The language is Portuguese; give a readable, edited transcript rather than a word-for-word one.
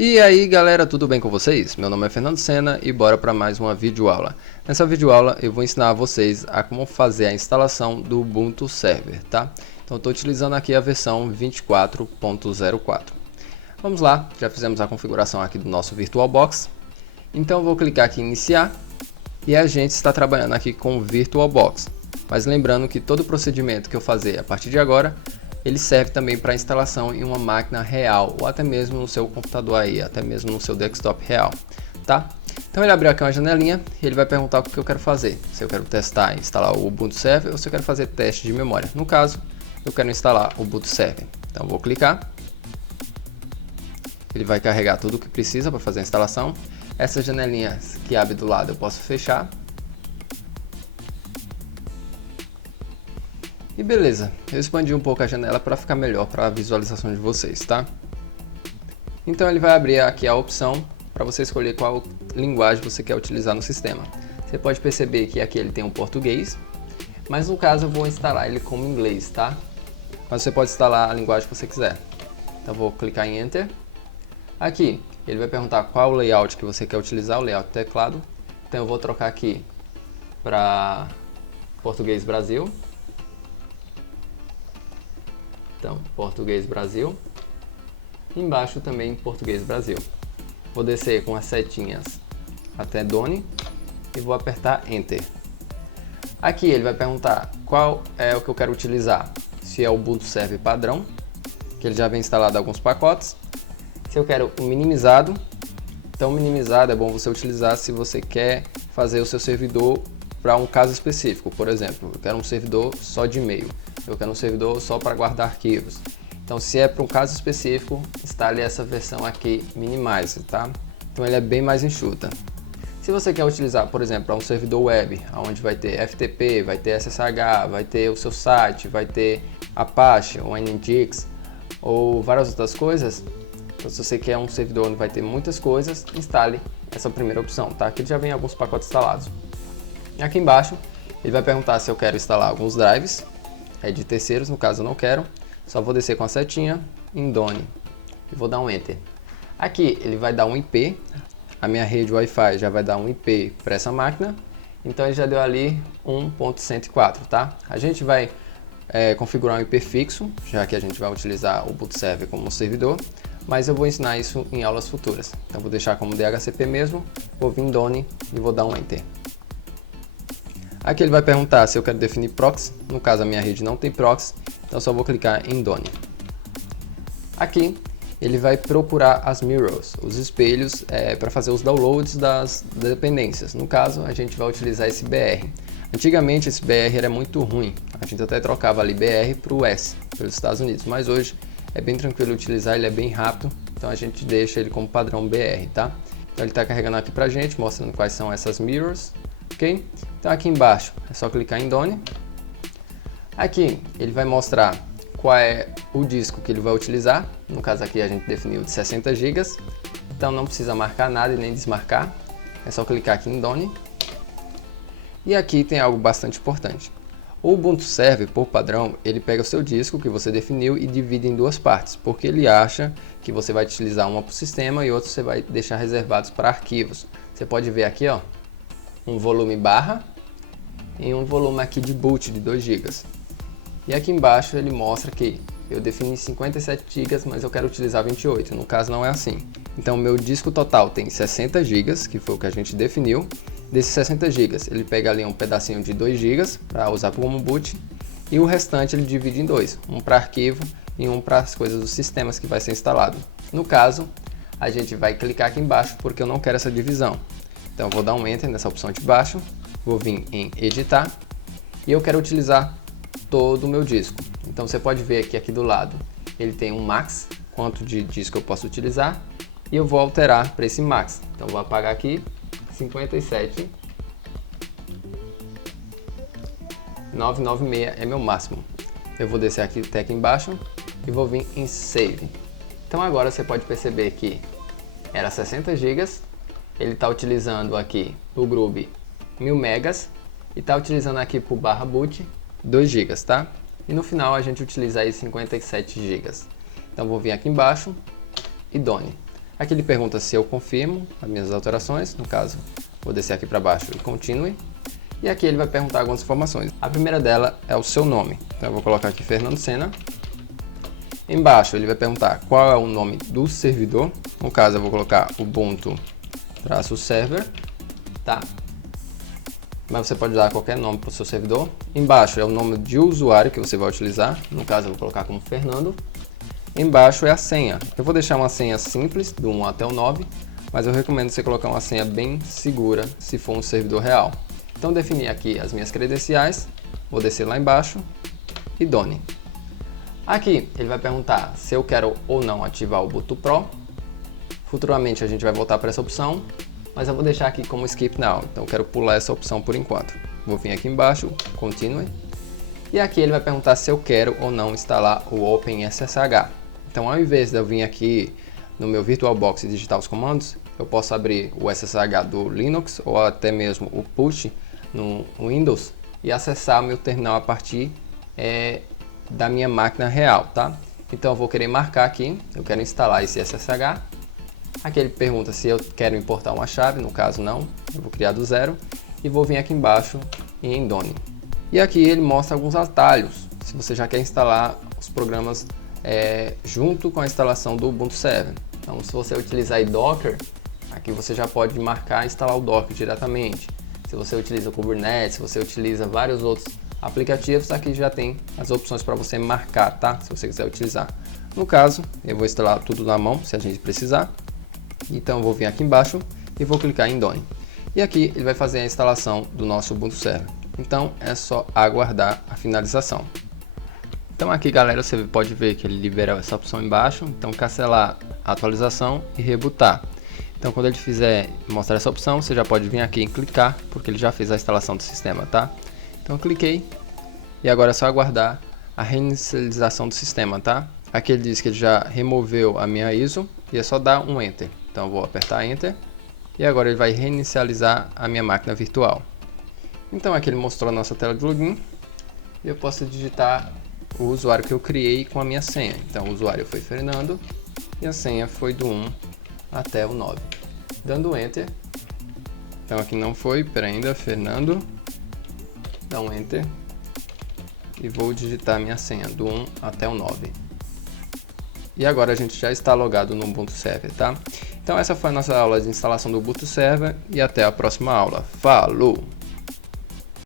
E aí galera, tudo bem com vocês? Meu nome é Fernando Sena e bora para mais uma videoaula. Nessa videoaula eu vou ensinar a vocês a como fazer a instalação do Ubuntu Server, tá? Então eu estou utilizando aqui a versão 24.04. Vamos lá, já fizemos a configuração aqui do nosso VirtualBox. Então eu vou clicar aqui em iniciar e a gente está trabalhando aqui com o VirtualBox. Mas lembrando que todo o procedimento que eu fazer a partir de agora ele serve também para instalação em uma máquina real, ou até mesmo no seu computador aí, até mesmo no seu desktop real, tá? Então ele abriu aqui uma janelinha e ele vai perguntar o que eu quero fazer. Se eu quero testar e instalar o Ubuntu Server ou se eu quero fazer teste de memória. No caso, eu quero instalar o Ubuntu Server. Então vou clicar. Ele vai carregar tudo o que precisa para fazer a instalação. Essas janelinhas que abre do lado eu posso fechar. E beleza, eu expandi um pouco a janela para ficar melhor para a visualização de vocês, tá? Então ele vai abrir aqui a opção para você escolher qual linguagem você quer utilizar no sistema. Você pode perceber que aqui ele tem um português, mas no caso eu vou instalar ele como inglês, tá? Mas você pode instalar a linguagem que você quiser. Então vou clicar em Enter. Aqui ele vai perguntar qual layout que você quer utilizar, o layout do teclado. Então eu vou trocar aqui para Português Brasil. Então, Português Brasil. Embaixo também Português Brasil. Vou descer com as setinhas até Done e vou apertar Enter. Aqui ele vai perguntar qual é o que eu quero utilizar. Se é o Ubuntu Server padrão, que ele já vem instalado alguns pacotes. Se eu quero o minimizado. Então, minimizado é bom você utilizar se você quer fazer o seu servidor para um caso específico. Por exemplo, eu quero um servidor só de e-mail. Eu quero um servidor só para guardar arquivos. Então, se é para um caso específico, instale essa versão aqui Minimize, tá? Então, ele é bem mais enxuta. Se você quer utilizar, por exemplo, para um servidor web, onde vai ter FTP, vai ter SSH, vai ter o seu site, vai ter Apache ou Nginx ou várias outras coisas, então, se você quer um servidor onde vai ter muitas coisas, instale essa primeira opção, tá? Aqui já vem alguns pacotes instalados. Aqui embaixo, ele vai perguntar se eu quero instalar alguns drives. É de terceiros, no caso eu não quero, só vou descer com a setinha em Done e vou dar um Enter. Aqui ele vai dar um IP, a minha rede Wi-Fi já vai dar um IP para essa máquina, então ele já deu ali 1.104, tá? A gente vai configurar um IP fixo, já que a gente vai utilizar o Ubuntu Server como servidor, mas eu vou ensinar isso em aulas futuras. Então vou deixar como DHCP mesmo, vou vir em Done e vou dar um Enter. Aqui ele vai perguntar se eu quero definir proxy, no caso a minha rede não tem proxy, então só vou clicar em Done. Aqui ele vai procurar as mirrors, os espelhos para fazer os downloads das dependências, no caso a gente vai utilizar esse BR. Antigamente esse BR era muito ruim, a gente até trocava ali BR para o S, pelos Estados Unidos, mas hoje é bem tranquilo utilizar, ele é bem rápido, então a gente deixa ele como padrão BR, tá? Então ele está carregando aqui para a gente, mostrando quais são essas mirrors. Ok? Então aqui embaixo é só clicar em Done. Aqui ele vai mostrar qual é o disco que ele vai utilizar. No caso aqui a gente definiu de 60 GB. Então não precisa marcar nada e nem desmarcar. É só clicar aqui em Done. E aqui tem algo bastante importante. O Ubuntu Server, por padrão, ele pega o seu disco que você definiu e divide em duas partes, porque ele acha que você vai utilizar uma para o sistema e outra você vai deixar reservados para arquivos. Você pode ver aqui, ó, um volume barra e um volume aqui de boot de 2 GB. E aqui embaixo ele mostra que eu defini 57 GB, mas eu quero utilizar 28, no caso não é assim. Então o meu disco total tem 60 GB, que foi o que a gente definiu. Desses 60 GB ele pega ali um pedacinho de 2 GB para usar como boot e o restante ele divide em dois, um para arquivo e um para as coisas dos sistemas que vai ser instalado. No caso, a gente vai clicar aqui embaixo porque eu não quero essa divisão. Então eu vou dar um Enter nessa opção de baixo, vou vir em Editar e eu quero utilizar todo o meu disco. Então você pode ver aqui do lado, ele tem um max, quanto de disco eu posso utilizar, e eu vou alterar para esse max. Então vou apagar aqui, 57, 996 é meu máximo. Eu vou descer aqui até aqui embaixo e vou vir em Save. Então agora você pode perceber que era 60 GB. Ele está utilizando aqui o Groove 1000 megas e está utilizando aqui por barra boot 2 GB, tá? E no final a gente utiliza aí 57 GB. Então vou vir aqui embaixo e Done. Aqui ele pergunta se eu confirmo as minhas alterações, no caso, vou descer aqui para baixo e continue. E aqui ele vai perguntar algumas informações. A primeira dela é o seu nome. Então eu vou colocar aqui Fernando Sena. Embaixo ele vai perguntar qual é o nome do servidor. No caso eu vou colocar Ubuntu-server, tá? Mas você pode dar qualquer nome para o seu servidor. Embaixo é o nome de usuário que você vai utilizar. No caso eu vou colocar como Fernando. Embaixo é a senha. Eu vou deixar uma senha simples, do 1 até o 9, mas eu recomendo você colocar uma senha bem segura se for um servidor real. Então definir aqui as minhas credenciais, vou descer lá embaixo e done. Aqui ele vai perguntar se eu quero ou não ativar o Ubuntu Pro. Futuramente a gente vai voltar para essa opção, mas eu vou deixar aqui como Skip Now, então eu quero pular essa opção por enquanto. Vou vir aqui embaixo, Continue, e aqui ele vai perguntar se eu quero ou não instalar o OpenSSH. Então ao invés de eu vir aqui no meu VirtualBox e digitar os comandos, eu posso abrir o SSH do Linux ou até mesmo o Push no Windows e acessar meu terminal a partir da minha máquina real, tá? Então eu vou querer marcar aqui, eu quero instalar esse SSH. Aqui ele pergunta se eu quero importar uma chave, no caso não, eu vou criar do zero e vou vir aqui embaixo em Done. E aqui ele mostra alguns atalhos, se você já quer instalar os programas junto com a instalação do Ubuntu Server. Então se você utilizar Docker, aqui você já pode marcar e instalar o Docker diretamente. Se você utiliza o Kubernetes, se você utiliza vários outros aplicativos, aqui já tem as opções para você marcar, tá? Se você quiser utilizar. No caso, eu vou instalar tudo na mão, se a gente precisar. Então eu vou vir aqui embaixo e vou clicar em Done. E aqui ele vai fazer a instalação do nosso Ubuntu Server. Então é só aguardar a finalização. Então aqui, galera, você pode ver que ele libera essa opção embaixo. Então cancelar a atualização e rebootar. Então quando ele fizer mostrar essa opção, você já pode vir aqui e clicar, porque ele já fez a instalação do sistema, tá? Então eu cliquei e agora é só aguardar a reinicialização do sistema, tá? Aqui ele diz que ele já removeu a minha ISO e é só dar um Enter. Então eu vou apertar Enter e agora ele vai reinicializar a minha máquina virtual. Então aqui ele mostrou a nossa tela de login e eu posso digitar o usuário que eu criei com a minha senha. Então o usuário foi Fernando e a senha foi do 1 até o 9. Dando Enter, então aqui não foi, ainda Fernando, dá um Enter e vou digitar minha senha do 1 até o 9. E agora a gente já está logado no Ubuntu Server, tá? Então essa foi a nossa aula de instalação do Ubuntu Server e até a próxima aula. Falou!